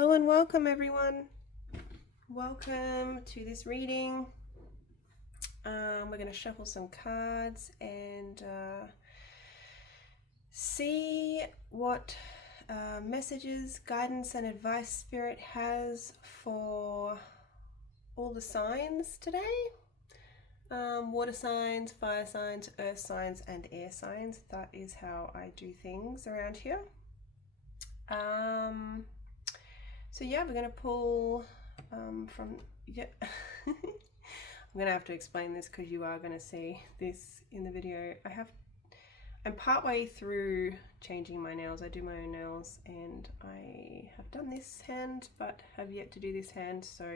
Hello and welcome everyone. Welcome to this reading. We're going to shuffle some cards and see what messages, guidance and advice Spirit has for all the signs today. Water signs, fire signs, earth signs and air signs. That is how I do things around here. So yeah, we're going to pull I'm going to have to explain this because you are going to see this in the video. I'm partway through changing my nails. I do my own nails and I have done this hand but have yet to do this hand, so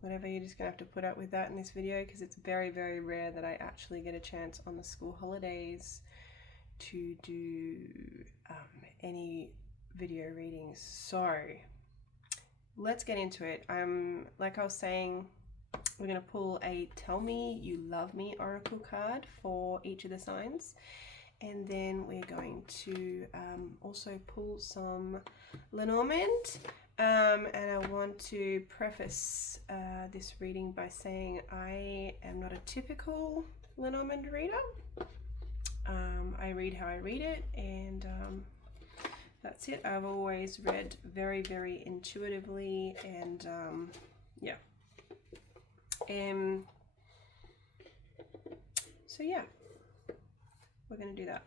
whatever, you're just going to have to put up with that in this video because it's very, very rare that I actually get a chance on the school holidays to do any video readings. So let's get into it. Like I was saying, we're going to pull a Tell Me You Love Me Oracle card for each of the signs, and then we're going to also pull some Lenormand. And I want to preface this reading by saying I am not a typical Lenormand reader. I read how I read it, and that's it. I've always read very, very intuitively, and yeah. So yeah, we're gonna do that.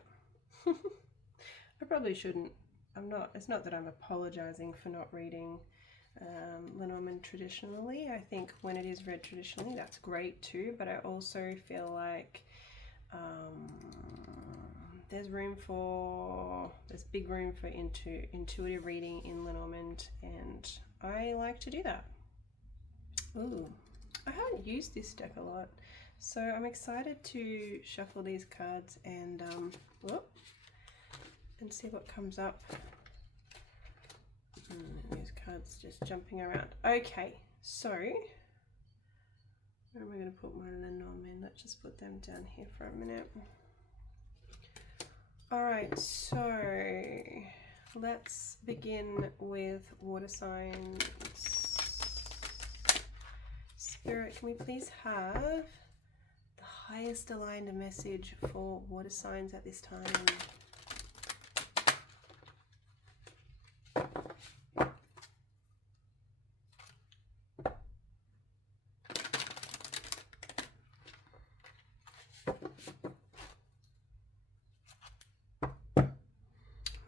I probably shouldn't. It's not that I'm apologizing for not reading Lenormand traditionally. I think when it is read traditionally, that's great too, but I also feel like there's big room for intuitive reading in Lenormand, and I like to do that. Ooh, I haven't used this deck a lot, so I'm excited to shuffle these cards and see what comes up. These cards just jumping around. Okay, so where am I going to put my Lenormand? Let's just put them down here for a minute. Alright, so let's begin with water signs. Spirit, can we please have the highest aligned message for water signs at this time?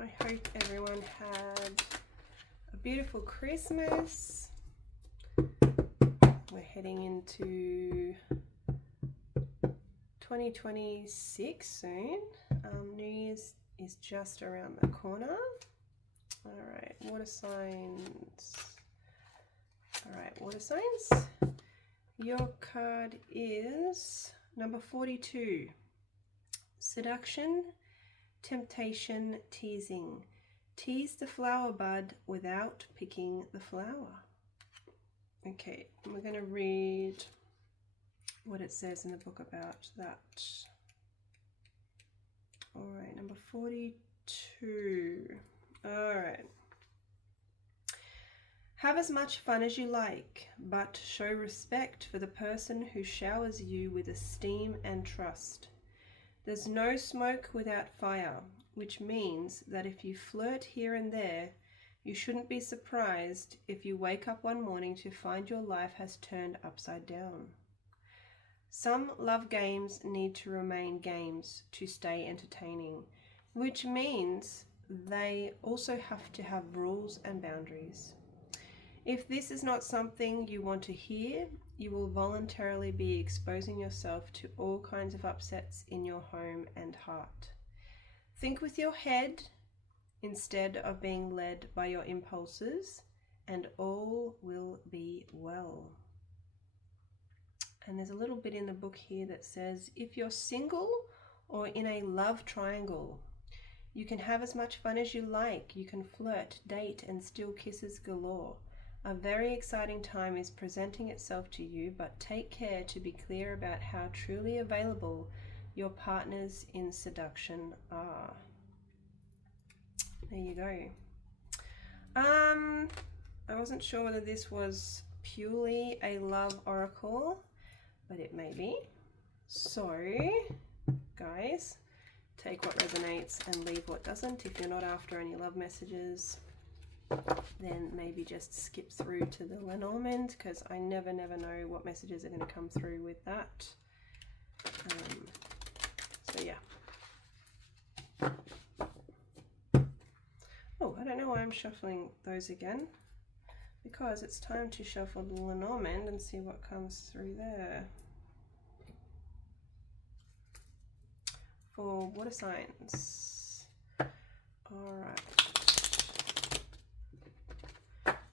I hope everyone had a beautiful Christmas. We're heading into 2026 soon. New Year's is just around the corner. Alright, water signs. Alright, water signs. Your card is number 42. Seduction, temptation, teasing. Tease the flower bud without picking the flower. Okay, we're going to read what it says in the book about that. Alright, number 42. Alright. Have as much fun as you like, but show respect for the person who showers you with esteem and trust. There's no smoke without fire, which means that if you flirt here and there, you shouldn't be surprised if you wake up one morning to find your life has turned upside down. Some love games need to remain games to stay entertaining, which means they also have to have rules and boundaries. If this is not something you want to hear, you will voluntarily be exposing yourself to all kinds of upsets in your home and heart. Think with your head instead of being led by your impulses, and all will be well. And there's a little bit in the book here that says, if you're single or in a love triangle, you can have as much fun as you like. You can flirt, date, and steal kisses galore. A very exciting time is presenting itself to you, but take care to be clear about how truly available your partners in seduction are. There you go. I wasn't sure whether this was purely a love oracle, but it may be. So, guys, take what resonates and leave what doesn't. If you're not after any love messages, then maybe just skip through to the Lenormand, because I never know what messages are going to come through with that. So yeah. Oh, I don't know why I'm shuffling those again, because it's time to shuffle the Lenormand and see what comes through there. For water signs. Alright.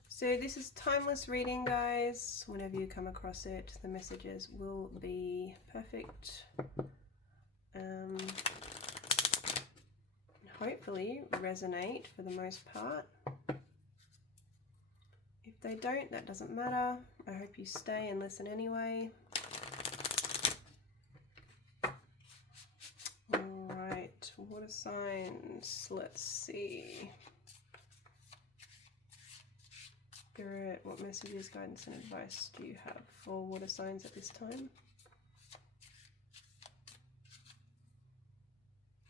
So this is timeless reading, guys. Whenever you come across it, the messages will be perfect. Hopefully resonate for the most part. If they don't, that doesn't matter. I hope you stay and listen anyway. Alright, water signs. Let's see. Spirit, what messages, guidance and advice do you have for water signs at this time?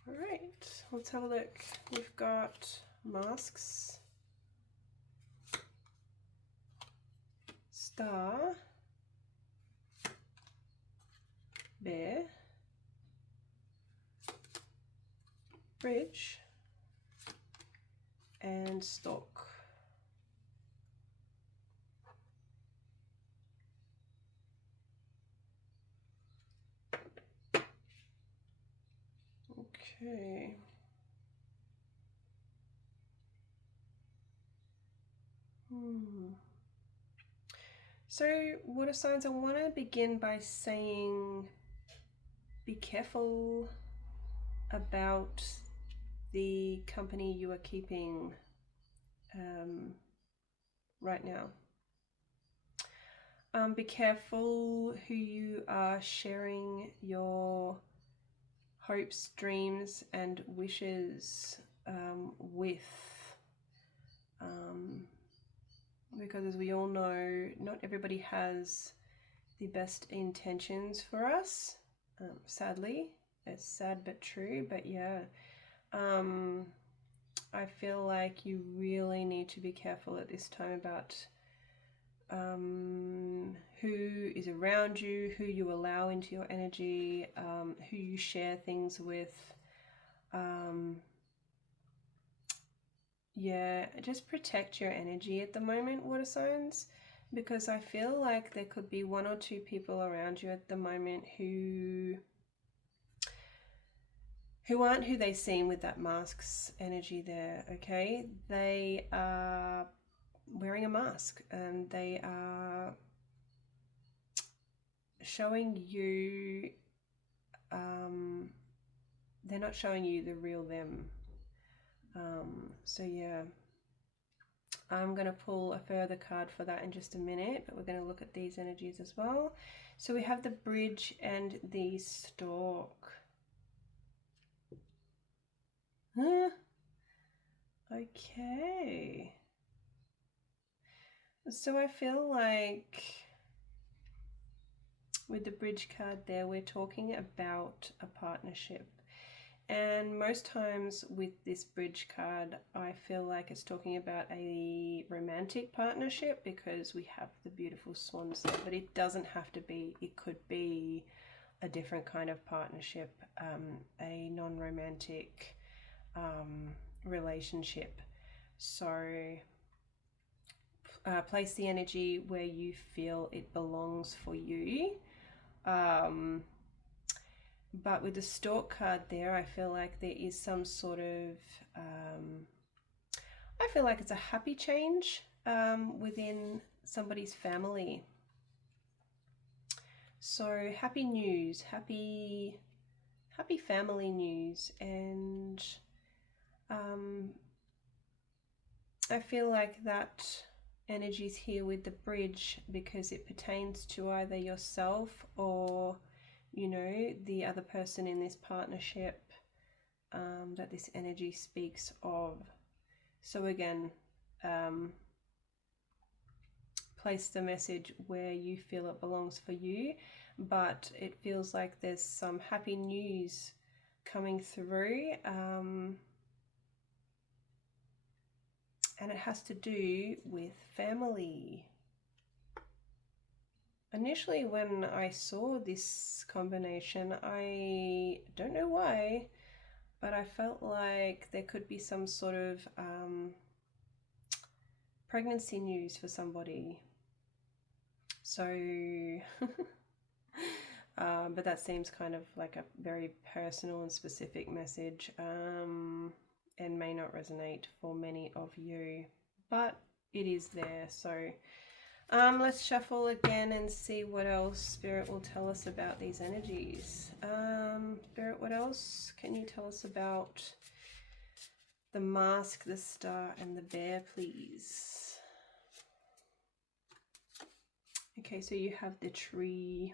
Alright, let's have a look. We've got masks, star, bear, bridge, and stork. Okay. So water signs, I want to begin by saying be careful about the company you are keeping right now. Be careful who you are sharing your hopes, dreams, and wishes with. Because as we all know, not everybody has the best intentions for us. Sadly, it's sad but true, but yeah. I feel like you really need to be careful at this time about who is around you, who you allow into your energy, who you share things with. Yeah, just protect your energy at the moment, water signs, because I feel like there could be one or two people around you at the moment who aren't who they seem with that mask's energy there, okay? They are wearing a mask and they are showing you, they're not showing you the real them. So yeah, I'm going to pull a further card for that in just a minute, but we're going to look at these energies as well. So we have the bridge and the stork. Huh? Okay. So I feel like with the bridge card there, we're talking about a partnership. And most times with this bridge card, I feel like it's talking about a romantic partnership because we have the beautiful swans there, but it doesn't have to be. It could be a different kind of partnership, a non-romantic relationship. So place the energy where you feel it belongs for you. But with the stork card there, I feel like there is some sort of, I feel like it's a happy change within somebody's family. So happy news, happy family news. And I feel like that energy is here with the bridge because it pertains to either yourself or, you know, the other person in this partnership that this energy speaks of. So again, place the message where you feel it belongs for you, but it feels like there's some happy news coming through, and it has to do with family. Initially, when I saw this combination, I don't know why, but I felt like there could be some sort of pregnancy news for somebody. So, but that seems kind of like a very personal and specific message, and may not resonate for many of you, but it is there. So let's shuffle again and see what else Spirit will tell us about these energies. Spirit, what else can you tell us about the mask, the star, and the bear, please? Okay, so you have the tree.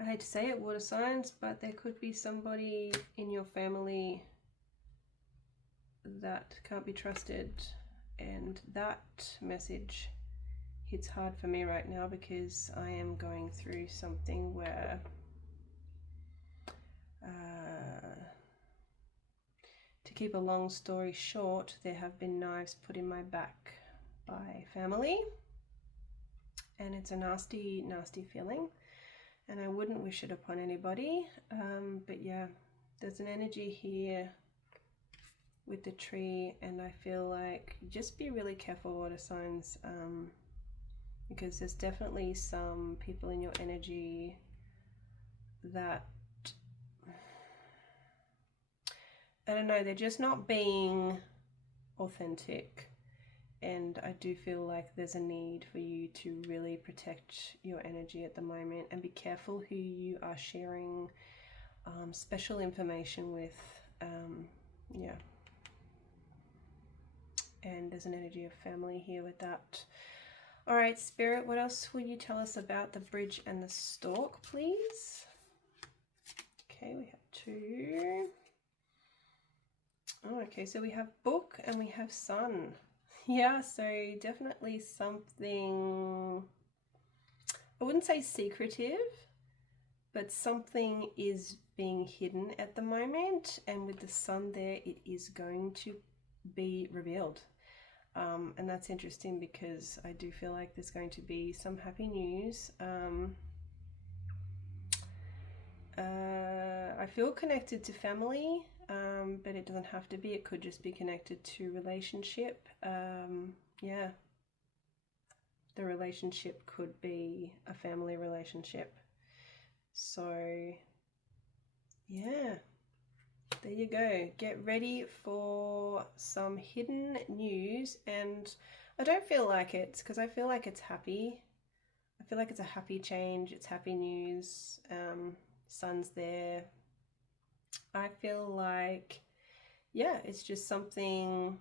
I hate to say it, water signs, but there could be somebody in your family that can't be trusted, and that message hits hard for me right now because I am going through something where to keep a long story short, there have been knives put in my back by family, and it's a nasty, nasty feeling, and I wouldn't wish it upon anybody. But yeah, there's an energy here with the tree, and I feel like just be really careful, water signs, because there's definitely some people in your energy that, I don't know, they're just not being authentic, and I do feel like there's a need for you to really protect your energy at the moment and be careful who you are sharing special information with. Yeah, and there's an energy of family here with that. All right, Spirit, what else will you tell us about the bridge and the stalk, please? Okay, we have two. Oh, okay, so we have book and we have sun. Yeah, so definitely something, I wouldn't say secretive, but something is being hidden at the moment, and with the sun there, it is going to be revealed. And that's interesting because I do feel like there's going to be some happy news. I feel connected to family, but it doesn't have to be. It could just be connected to relationship. Yeah, the relationship could be a family relationship. So yeah, there you go. Get ready for some hidden news, and I don't feel like it's, because I feel like it's happy. I feel like it's a happy change. It's happy news. Sun's there. I feel like, yeah, it's just something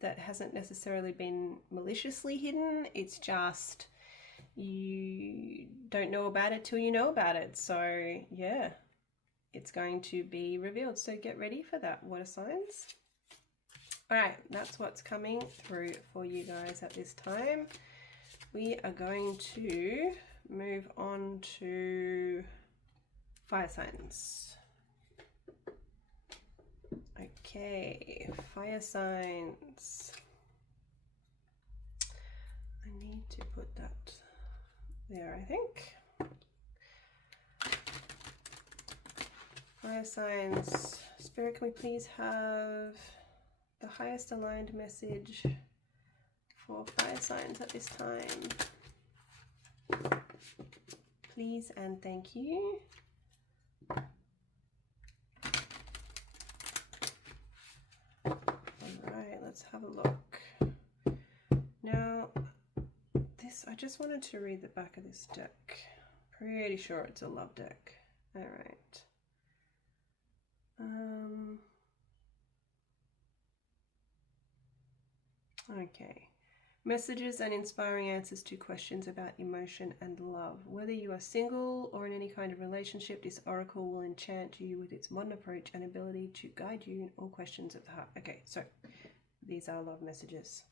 that hasn't necessarily been maliciously hidden. It's just you don't know about it till you know about it. So yeah, it's going to be revealed. So get ready for that, water signs. All right, that's what's coming through for you guys at this time. We are going to move on to fire signs. Okay, fire signs. I need to put that there, I think. Fire signs. Spirit, can we please have the highest aligned message for fire signs at this time? Please and thank you. Alright, let's have a look. Now, this, I just wanted to read the back of this deck. Pretty sure it's a love deck. Alright. Okay. Messages and inspiring answers to questions about emotion and love. Whether you are single or in any kind of relationship, this oracle will enchant you with its modern approach and ability to guide you in all questions of the heart. Okay, so these are love messages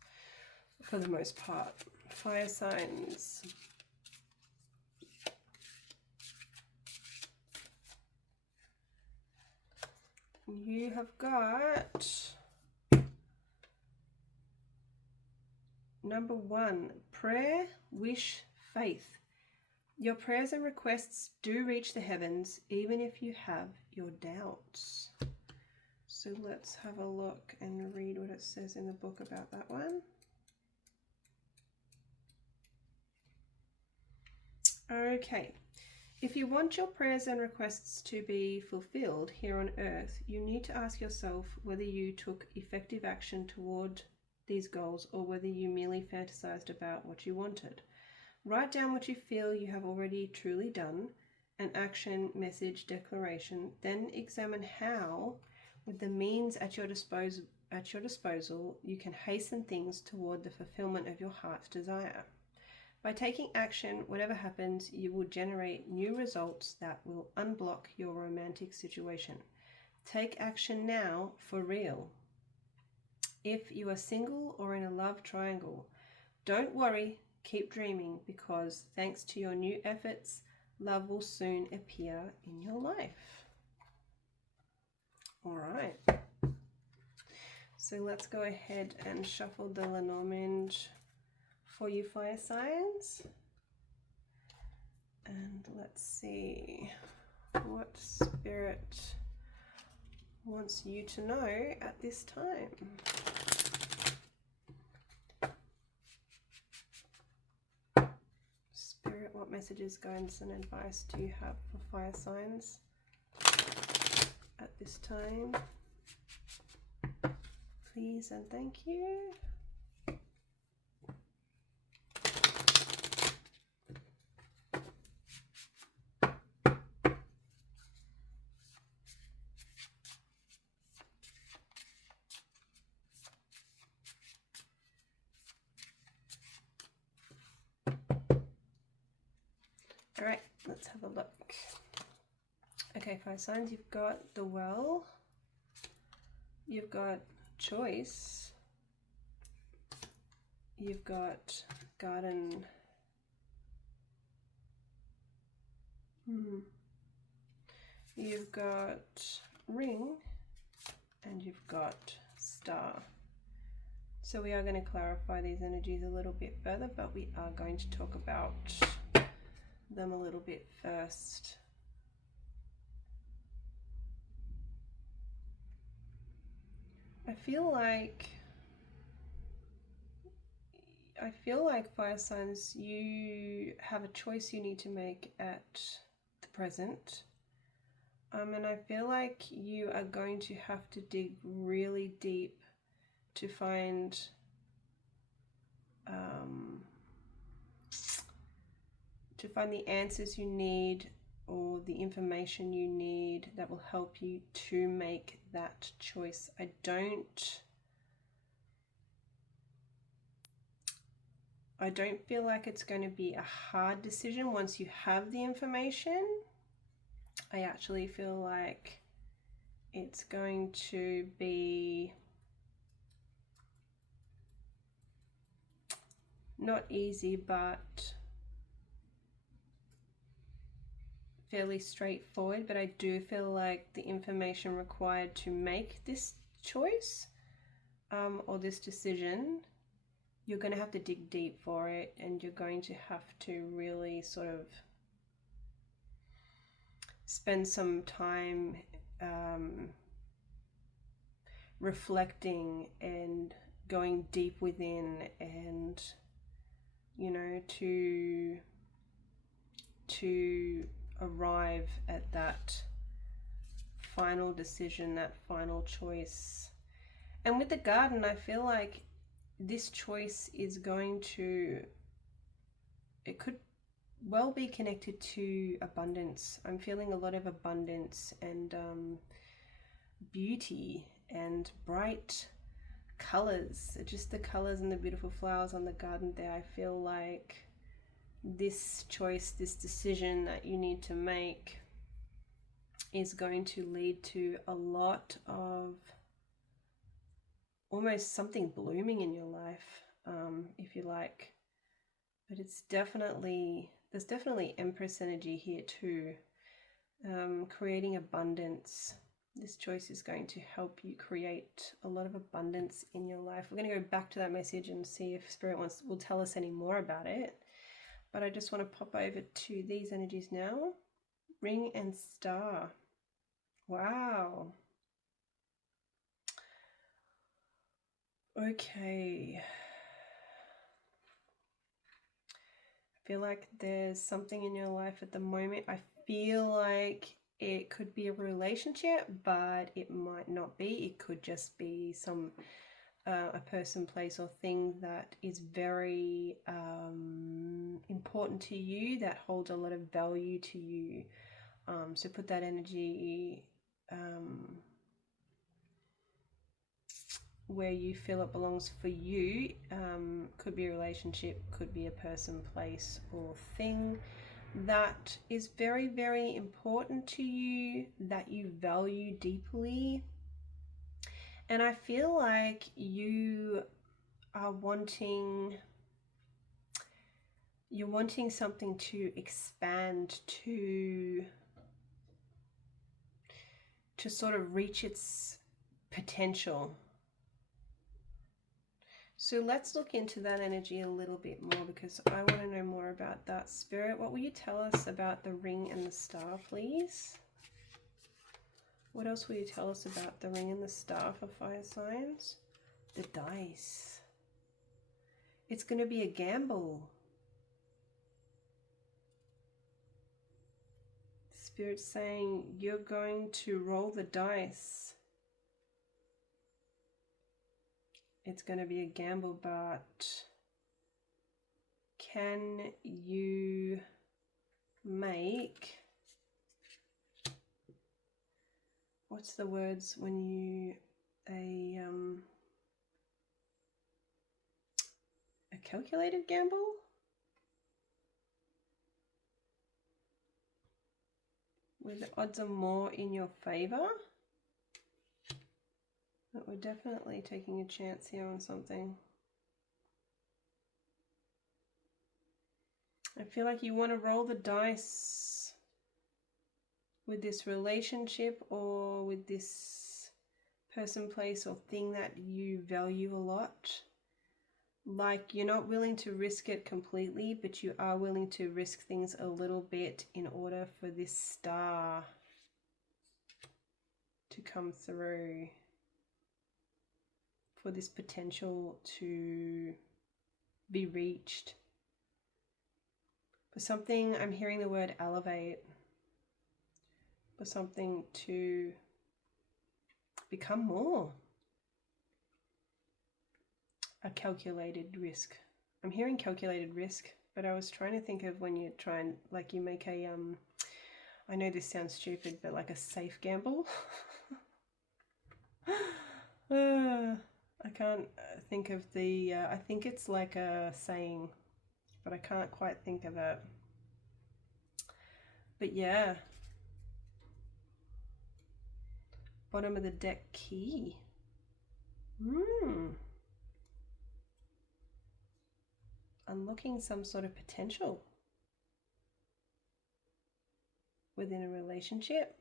for the most part. Fire signs. You have got number 1, prayer, wish, faith. Your prayers and requests do reach the heavens, even if you have your doubts. So let's have a look and read what it says in the book about that one. Okay. If you want your prayers and requests to be fulfilled here on earth, you need to ask yourself whether you took effective action toward these goals or whether you merely fantasized about what you wanted. Write down what you feel you have already truly done, an action, message, declaration, then examine how, with the means at your disposal, you can hasten things toward the fulfillment of your heart's desire. By taking action, whatever happens, you will generate new results that will unblock your romantic situation. Take action now for real. If you are single or in a love triangle, don't worry, keep dreaming, because thanks to your new efforts, love will soon appear in your life. All right. So let's go ahead and shuffle the Lenormand for you, fire signs. And let's see what Spirit wants you to know at this time. Spirit, what messages, guidance, and advice do you have for fire signs at this time? Please and thank you. All right, let's have a look. Okay, fire signs, you've got the Well, you've got Choice, you've got Garden, you've got Ring, and you've got Star. So we are going to clarify these energies a little bit further, but we are going to talk about them a little bit first. I feel like fire signs, you have a choice you need to make at the present. And I feel like you are going to have to dig really deep to find the answers you need or the information you need that will help you to make that choice. I don't feel like it's going to be a hard decision once you have the information. I actually feel like it's going to be not easy, but fairly straightforward. But I do feel like the information required to make this choice or this decision, you're going to have to dig deep for it, and you're going to have to really sort of spend some time reflecting and going deep within, and to arrive at that final decision, that final choice. And with the Garden, I feel like this choice is going to, it could well be connected to abundance. I'm feeling a lot of abundance and beauty and bright colors, just the colors and the beautiful flowers on the garden there. I feel like this choice, this decision that you need to make is going to lead to a lot of almost something blooming in your life, if you like. But it's definitely, there's definitely Empress energy here too. Creating abundance. This choice is going to help you create a lot of abundance in your life. We're going to go back to that message and see if Spirit will tell us any more about it. But I just want to pop over to these energies now. Ring and star. Wow. Okay. I feel like there's something in your life at the moment. I feel like it could be a relationship, but it might not be. It could just be some a person, place, or thing that is very important to you, that holds a lot of value to you. So put that energy where you feel it belongs for you. Could be a relationship, could be a person, place, or thing that is very, very important to you, that you value deeply. And I feel like you are wanting something to expand, to sort of reach its potential. So let's look into that energy a little bit more, because I want to know more about that. Spirit, what will you tell us about the ring and the star, please? What else will you tell us about the ring and the star for fire signs? The dice. It's going to be a gamble. Spirit's saying you're going to roll the dice. It's going to be a gamble, but can you make, what's the words when you, a calculated gamble? Where the odds are more in your favor? But we're definitely taking a chance here on something. I feel like you want to roll the dice with this relationship or with this person, place, or thing that you value a lot. Like, you're not willing to risk it completely, but you are willing to risk things a little bit in order for this star to come through, for this potential to be reached. For something, I'm hearing the word elevate. For something to become more. A calculated risk. I'm hearing calculated risk, but I was trying to think of when you try and, like, you make a, I know this sounds stupid, but like a safe gamble. I can't think of the, I think it's like a saying, but I can't quite think of it. But yeah. Bottom of the deck key. Unlocking some sort of potential within a relationship,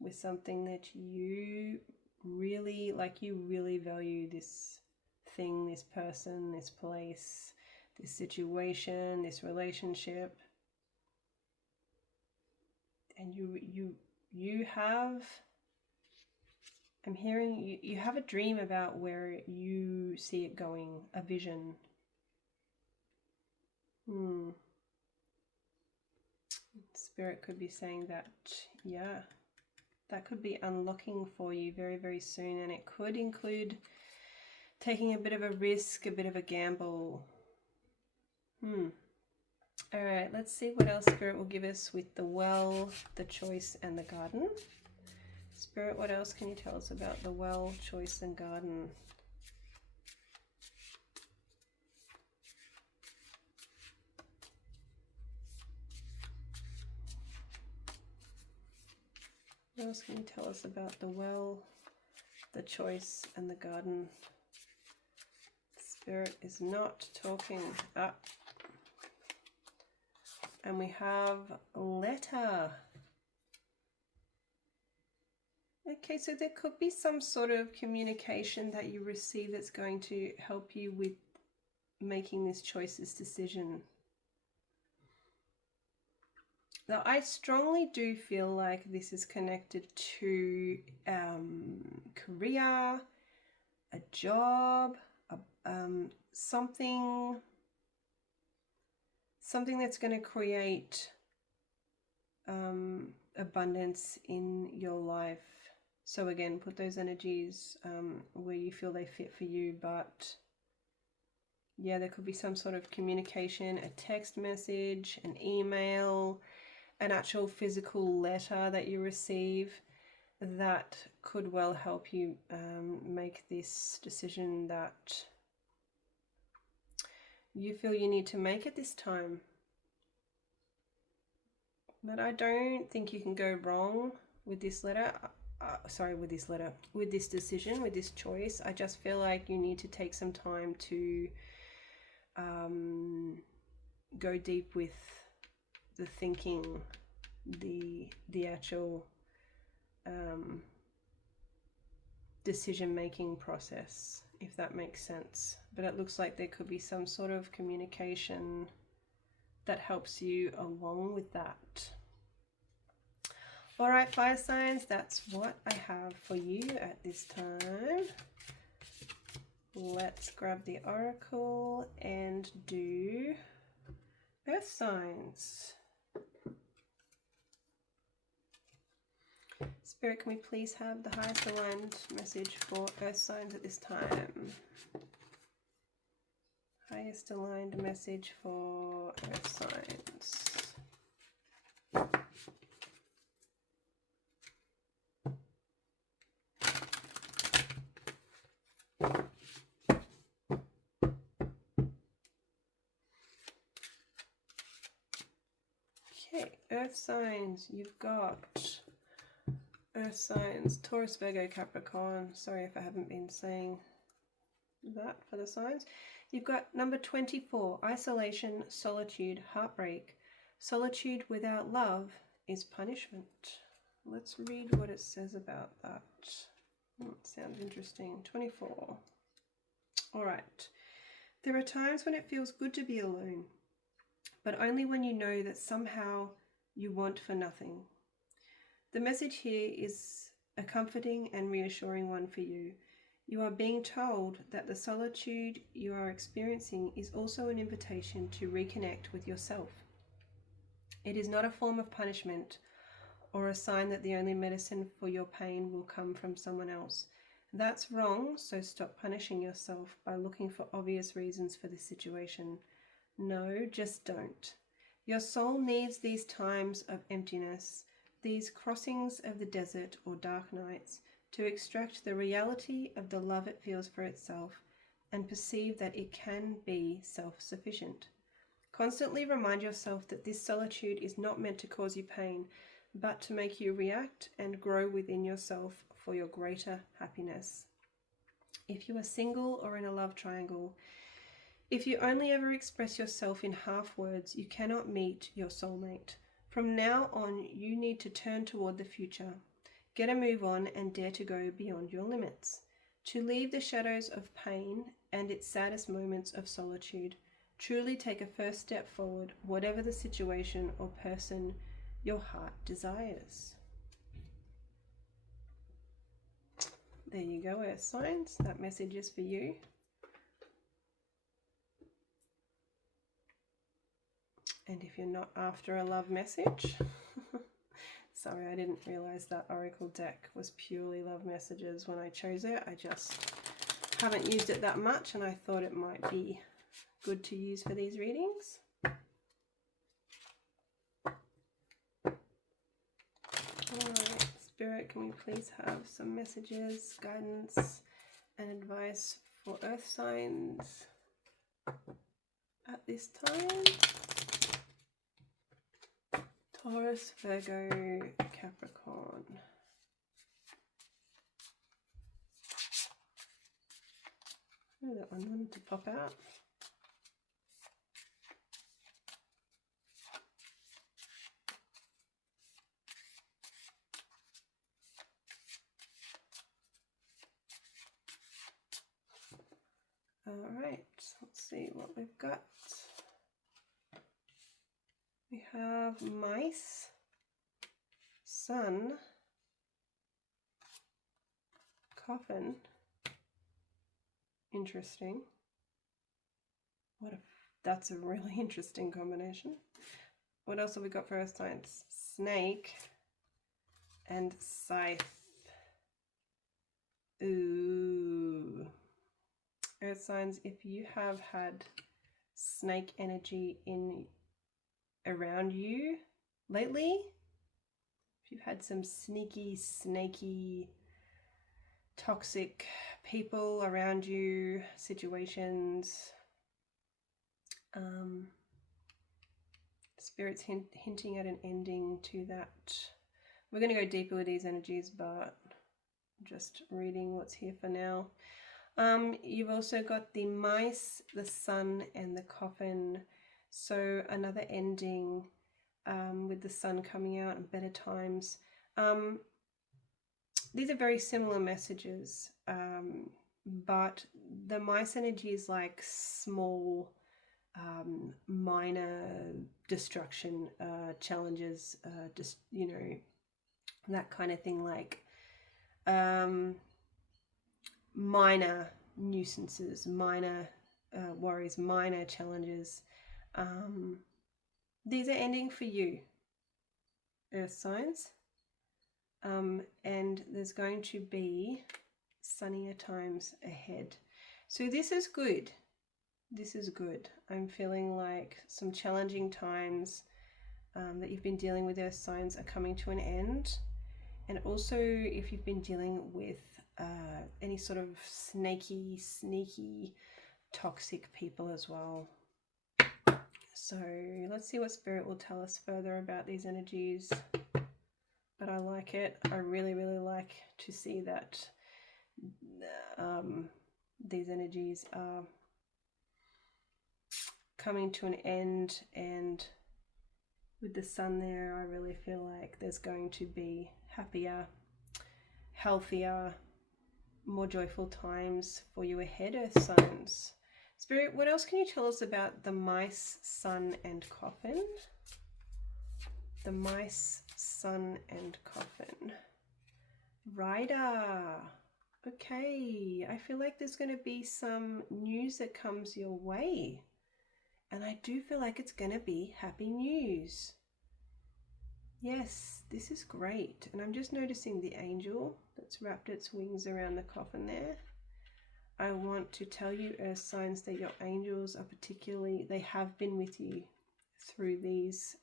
with something that you really, like, you really value this thing, this person, this place, this situation, this relationship. And you have, I'm hearing you have a dream about where you see it going, a vision. Spirit could be saying that, yeah, that could be unlocking for you very, very soon, and it could include taking a bit of a risk, a bit of a gamble. All right, let's see what else Spirit will give us with the well, the choice, and the garden. Spirit, what else can you tell us about the well, choice, and garden? What else can you tell us about the well, the choice, and the garden? Spirit is not talking up. And we have letter. Okay, so there could be some sort of communication that you receive that's going to help you with making this choice, this decision. Now, I strongly do feel like this is connected to career, a job, something that's going to create abundance in your life. So again, put those energies where you feel they fit for you. But yeah, there could be some sort of communication, a text message, an email, an actual physical letter that you receive that could well help you make this decision that you feel you need to make at this time. But I don't think you can go wrong with this letter. With this decision, with this choice. I just feel like you need to take some time to go deep with the thinking, the actual decision-making process, if that makes sense. But it looks like there could be some sort of communication that helps you along with that. All right, fire signs, that's what I have for you at this time. Let's grab the oracle and do earth signs. Spirit, can we please have the highest aligned message for earth signs at this time? Highest aligned message for earth signs. Okay, earth signs, you've got earth signs, Taurus, Virgo, Capricorn. Sorry if I haven't been saying that for the signs. You've got number 24, isolation, solitude, heartbreak. Solitude without love is punishment. Let's read what it says about that. Sounds interesting. 24. All right. There are times when it feels good to be alone, but only when you know that somehow you want for nothing. The message here is a comforting and reassuring one for you. You are being told that the solitude you are experiencing is also an invitation to reconnect with yourself. It is not a form of punishment or a sign that the only medicine for your pain will come from someone else. That's wrong, so stop punishing yourself by looking for obvious reasons for this situation. No, just don't. Your soul needs these times of emptiness, these crossings of the desert or dark nights, to extract the reality of the love it feels for itself and perceive that it can be self-sufficient. Constantly remind yourself that this solitude is not meant to cause you pain, but to make you react and grow within yourself for your greater happiness. If you are single or in a love triangle, if you only ever express yourself in half words, you cannot meet your soulmate. From now on, you need to turn toward the future. Get a move on and dare to go beyond your limits. To leave the shadows of pain and its saddest moments of solitude. Truly take a first step forward, whatever the situation or person your heart desires. There you go, earth signs. That message is for you. And if you're not after a love message, sorry, I didn't realize that Oracle deck was purely love messages when I chose it. I just haven't used it that much and I thought it might be good to use for these readings. Alright, Spirit, can we please have some messages, guidance, and advice for earth signs at this time? Taurus, Virgo, Capricorn. Oh, that one wanted to pop out. All right, let's see what we've got. We have mice, sun, coffin. Interesting. That's a really interesting combination. What else have we got for earth signs? Snake and scythe. Ooh. Earth signs, if you have had snake energy around you lately, if you've had some sneaky, snaky, toxic people around you, situations, Spirit's hinting at an ending to that. We're going to go deeper with these energies, but just reading what's here for now. You've also got the mice, the sun, and the coffin. So another ending with the sun coming out and better times. These are very similar messages, but the mice energy is like small, minor destruction, challenges, just, you know, that kind of thing, like minor nuisances, minor worries, minor challenges. These are ending for you, earth signs, and there's going to be sunnier times ahead. So this is good. This is good. I'm feeling like some challenging times that you've been dealing with, earth signs, are coming to an end. And also, if you've been dealing with any sort of snaky, sneaky, toxic people as well. So let's see what Spirit will tell us further about these energies. But I like it. I really, really like to see that these energies are coming to an end, and with the sun there, I really feel like there's going to be happier, healthier, more joyful times for you ahead, earth signs. Spirit, what else can you tell us about the mice, sun, and coffin? The mice, sun, and coffin. Rider. Okay, I feel like there's going to be some news that comes your way. And I do feel like it's going to be happy news. Yes, this is great. And I'm just noticing the angel that's wrapped its wings around the coffin there. I want to tell you, earth signs, that your angels are particularly, they have been with you through these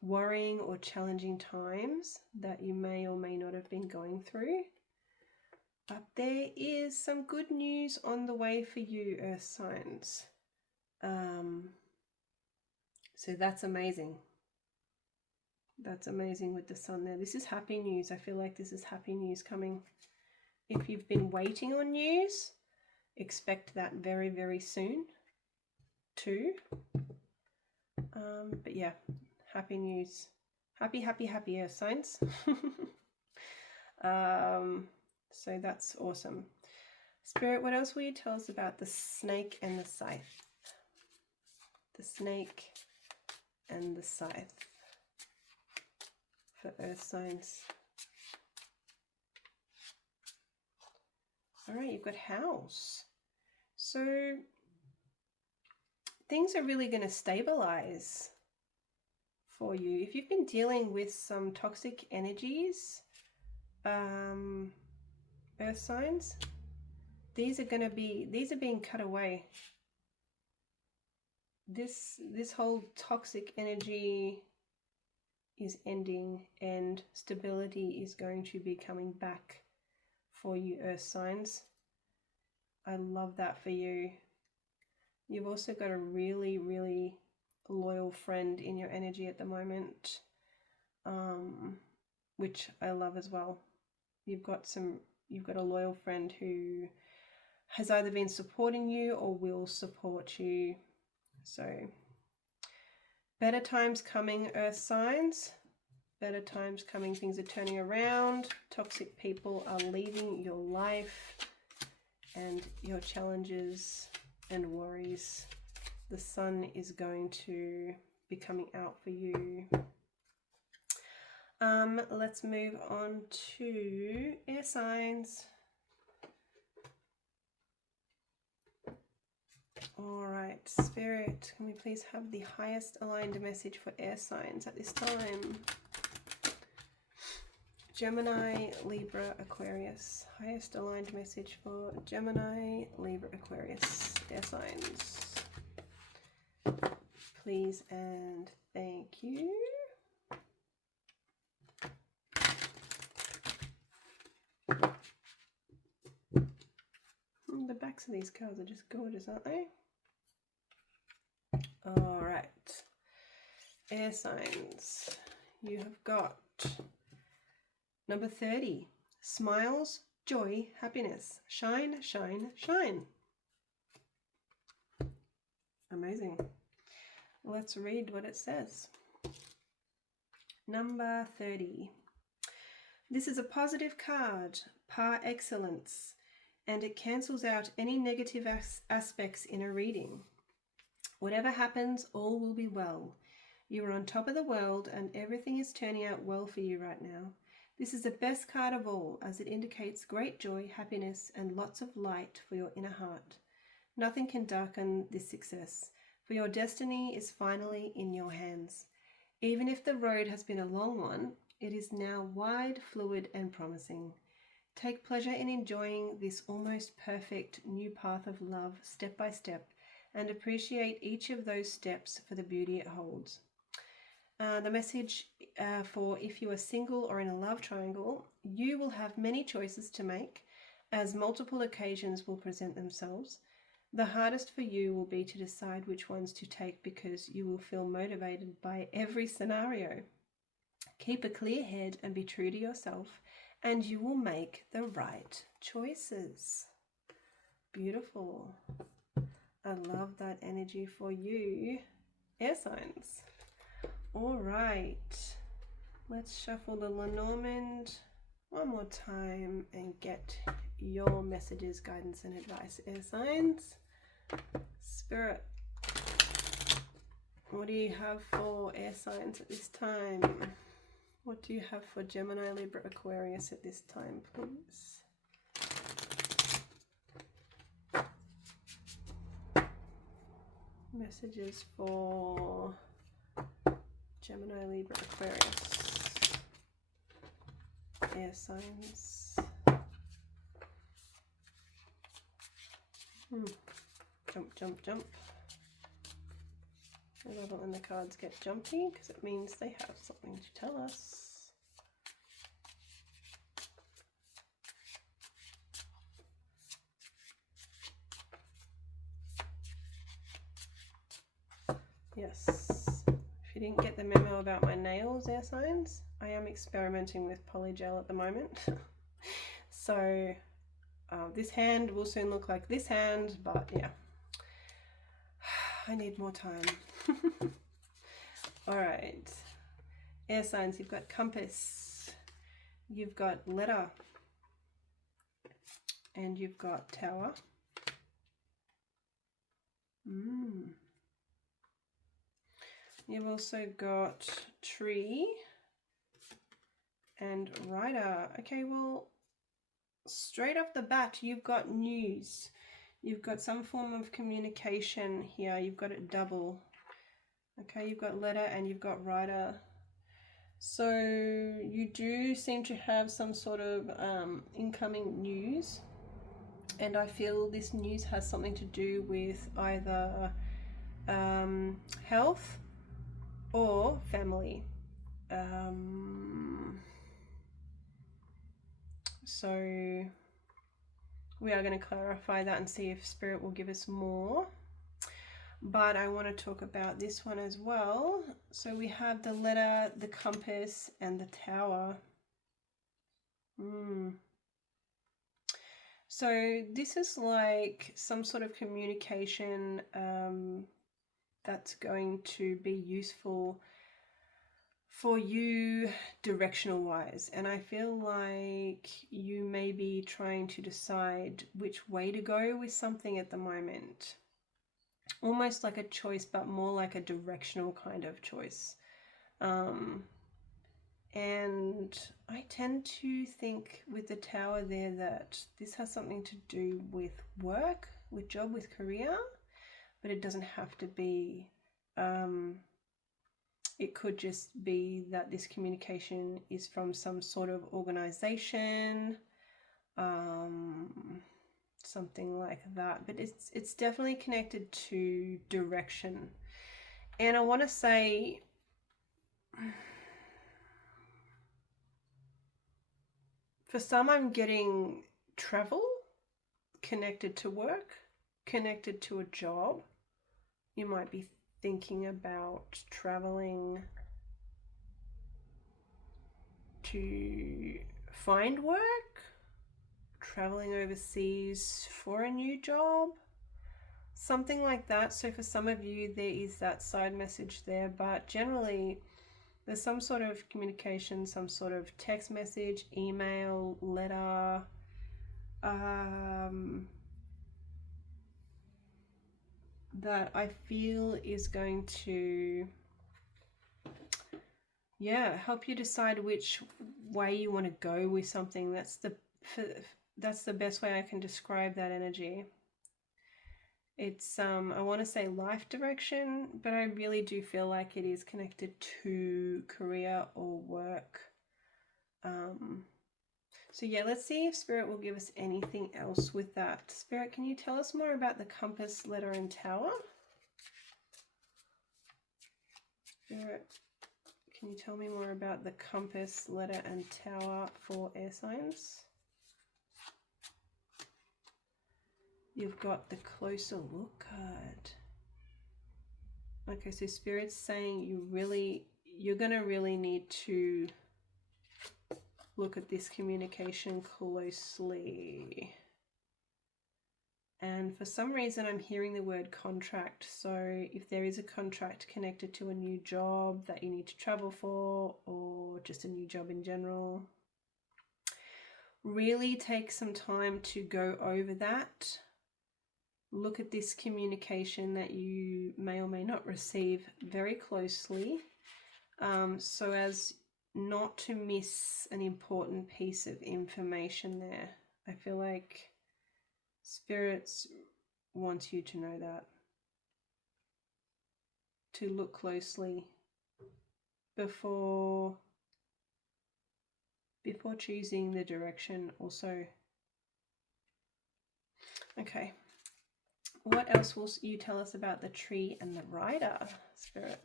worrying or challenging times that you may or may not have been going through. But there is some good news on the way for you, earth signs. So that's amazing. That's amazing with the sun there. This is happy news. I feel like this is happy news coming. If you've been waiting on news, expect that very, very soon too. But yeah, happy news. Happy, happy, happy, earth signs. So that's awesome. Spirit, what else will you tell us about the snake and the scythe? The snake and the scythe for earth signs. All right, you've got house. So things are really going to stabilize for you. If you've been dealing with some toxic energies, earth signs, these are being cut away. This whole toxic energy is ending and stability is going to be coming back for you, earth signs. I love that for you. You've also got a really, really loyal friend in your energy at the moment, which I love as well. You've got a loyal friend who has either been supporting you or will support you. So better times coming, earth signs. Better times coming. Things are turning around. Toxic people are leaving your life, and your challenges and worries, the sun is going to be coming out for you. Let's move on to air signs. All right, Spirit, can we please have the highest aligned message for air signs at this time? Gemini, Libra, Aquarius. Highest aligned message for Gemini, Libra, Aquarius, air signs. Please and thank you. The backs of these cards are just gorgeous, aren't they? All right. Air signs. You have got number 30. Smiles, joy, happiness. Shine, shine, shine. Amazing. Let's read what it says. Number 30. This is a positive card, par excellence, and it cancels out any negative aspects in a reading. Whatever happens, all will be well. You are on top of the world and everything is turning out well for you right now. This is the best card of all, as it indicates great joy, happiness, and lots of light for your inner heart. Nothing can darken this success, for your destiny is finally in your hands. Even if the road has been a long one, it is now wide, fluid, and promising. Take pleasure in enjoying this almost perfect new path of love step by step, and appreciate each of those steps for the beauty it holds. The message for if you are single or in a love triangle, you will have many choices to make, as multiple occasions will present themselves. The hardest for you will be to decide which ones to take, because you will feel motivated by every scenario. Keep a clear head and be true to yourself, and you will make the right choices. Beautiful. I love that energy for you, air signs. All right, let's shuffle the Lenormand one more time and get your messages, guidance, and advice, air signs. Spirit, what do you have for air signs at this time? What do you have for Gemini, Libra, Aquarius at this time, please? Messages for Gemini, Libra, Aquarius, air signs. Jump, jump, jump. I love it when the cards get jumpy, because it means they have something to tell us. Yes. If you didn't get the memo about my nails, air signs, I am experimenting with polygel at the moment. So this hand will soon look like this hand, but yeah, I need more time. All right, air signs, you've got compass, you've got letter, and you've got tower. You've also got tree and rider. Okay, well, straight off the bat, you've got news. You've got some form of communication here. You've got it double. Okay, you've got letter and you've got rider. So you do seem to have some sort of incoming news. And I feel this news has something to do with either health or family. So we are going to clarify that and see if Spirit will give us more. But I want to talk about this one as well. So we have the letter, the compass, and the tower. So this is like some sort of communication that's going to be useful for you directional wise. And I feel like you may be trying to decide which way to go with something at the moment. Almost like a choice, but more like a directional kind of choice. And I tend to think with the tower there that this has something to do with work, with job, with career, but it doesn't have to be. It could just be that this communication is from some sort of organization, something like that. But it's definitely connected to direction. And I want to say, for some, I'm getting travel connected to work, connected to a job. You might be thinking about traveling to find work, traveling overseas for a new job, something like that. So for some of you, there is that side message there, but generally there's some sort of communication, some sort of text message, email, letter, that I feel is going to, help you decide which way you want to go with something. That's the best way I can describe that energy. It's I want to say life direction, but I really do feel like it is connected to career or work. So yeah, let's see if Spirit will give us anything else with that. Spirit, can you tell us more about the compass, letter, and tower? Spirit, can you tell me more about the compass, letter, and tower for air signs? You've got the closer look card. Okay, so Spirit's saying you're going to really need to look at this communication closely. And for some reason, I'm hearing the word contract. So if there is a contract connected to a new job that you need to travel for, or just a new job in general, really take some time to go over that. Look at this communication that you may or may not receive very closely, so as not to miss an important piece of information there. I feel like Spirits wants you to know that. To look closely before choosing the direction also. Okay. What else will you tell us about the tree and the rider, Spirit?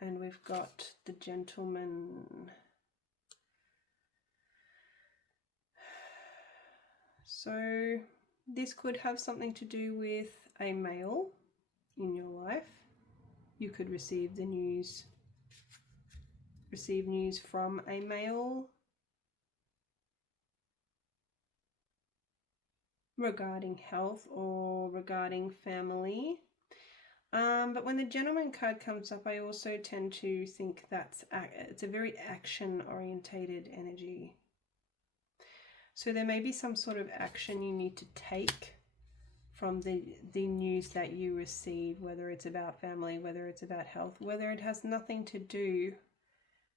And we've got the gentleman. So this could have something to do with a male in your life. You could receive news from a male regarding health or regarding family. But when the gentleman card comes up, I also tend to think it's a very action-orientated energy. So there may be some sort of action you need to take from the news that you receive, whether it's about family, whether it's about health, whether it has nothing to do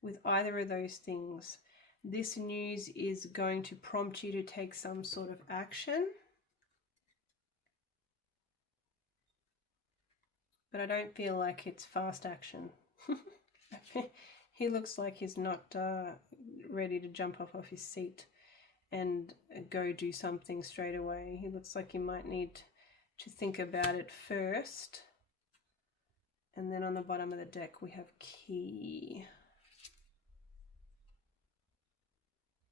with either of those things. This news is going to prompt you to take some sort of action. But I don't feel like it's fast action. He looks like he's not ready to jump off his seat and go do something straight away. He looks like he might need to think about it first And then on the bottom of the deck we have key.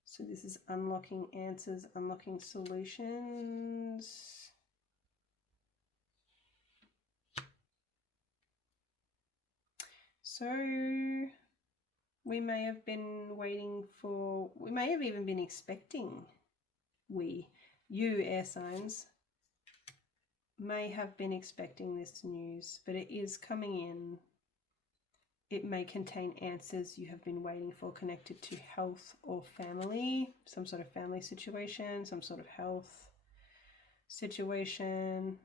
So this is unlocking answers, unlocking solutions. So we may have been waiting for, we may have even been expecting, you air signs, may have been expecting this news, but it is coming in. It may contain answers you have been waiting for connected to health or family, some sort of family situation, some sort of health situation.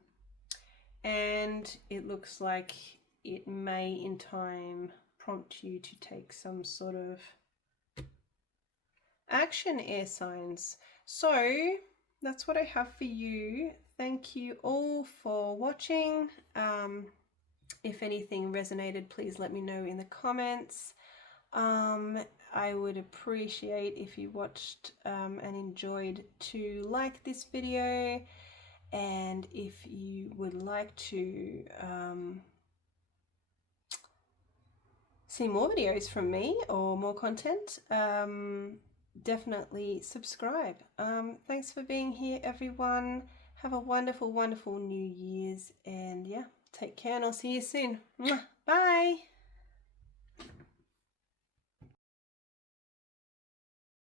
And it looks like it may in time prompt you to take some sort of action, air signs. So that's what I have for you. Thank you all for watching. If anything resonated, please let me know in the comments. I would appreciate if you watched and enjoyed to like this video, and if you would like to see more videos from me or more content, definitely subscribe. Thanks for being here, everyone. Have a wonderful, wonderful New Year's, and yeah, take care, and I'll see you soon. Bye.